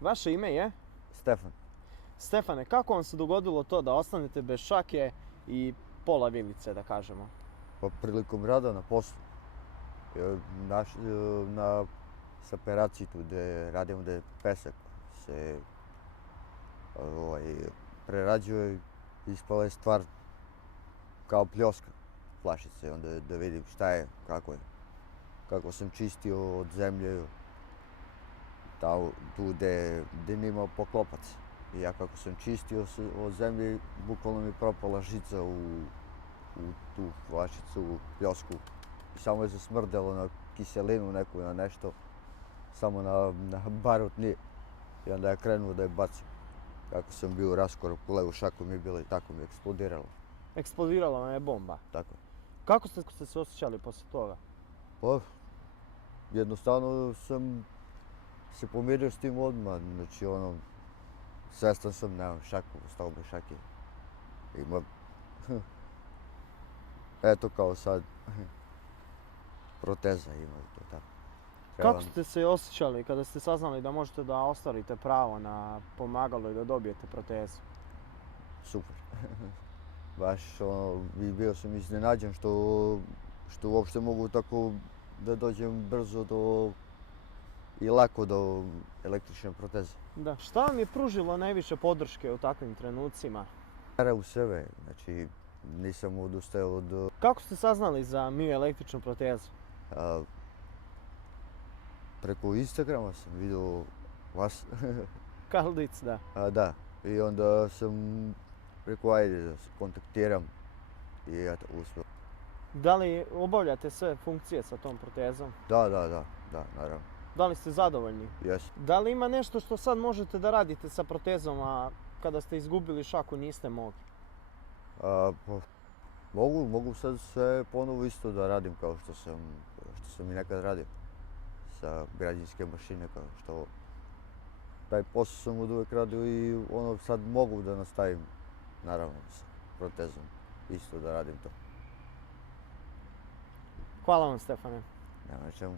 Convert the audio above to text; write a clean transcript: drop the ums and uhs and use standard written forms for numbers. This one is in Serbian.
Vaše ime je? Stefan. Stefane, kako vam se dogodilo to da ostanete bez šake i pola vilice, da kažemo? Pa prilikom rada na poslu, na separaciji tu gde radimo, gde pesak se prerađuje, ispala je stvar kao pljoska flašice, onda da vidim šta je, kako sam čistio od zemlje, tu gde nima poklopac. I ja kako sam čistio od zemlje, bukvalno mi propala žica u tu flašicu, u pljosku. I samo je zasmrdelo na kiselinu neku, na nešto, samo na barutni. I onda je krenuo da je bacim. Kako sam bio u raskoraku, levu šaku mi je bilo i tako mi je eksplodiralo. Eksplodirala vam je bomba. Tako. Kako ste se osjećali posle toga? Pa, jednostavno sam se pomirio s tim odmah, znači svestan sam, nemam šaku, ostao bez šake. Imam, eto kao sad, proteza ima i to tako. Kako ste se osjećali kada ste saznali da možete da ostvarite pravo na pomagalo i da dobijete protezu? Super. Baš i bio sam iznenađen što uopšte mogu tako da dođem brzo i lako do električne proteze. Da. Šta vam je pružilo najviše podrške u takvim trenucima? Vera u sebe, znači nisam odustajao od... Kako ste saznali za Mio električnu protezu? Preko Instagrama sam vidio vas. Kaldic, da. Da, i onda sam rekao ajde da se kontaktiram i eto, uspio. Da li obavljate sve funkcije sa tom protezom? Da, naravno. Da li ste zadovoljni? Jesam. Da li ima nešto što sad možete da radite sa protezom, a kada ste izgubili šaku niste mogli? Pa, mogu sad sve ponovo isto da radim kao što sam i nekad radio. Sa građanske mašine, kao što taj posao sam od uvek radio i sad mogu da nastavim, naravno, sa protezom, isto da radim to. Hvala vam, Stefane. Nema na čemu.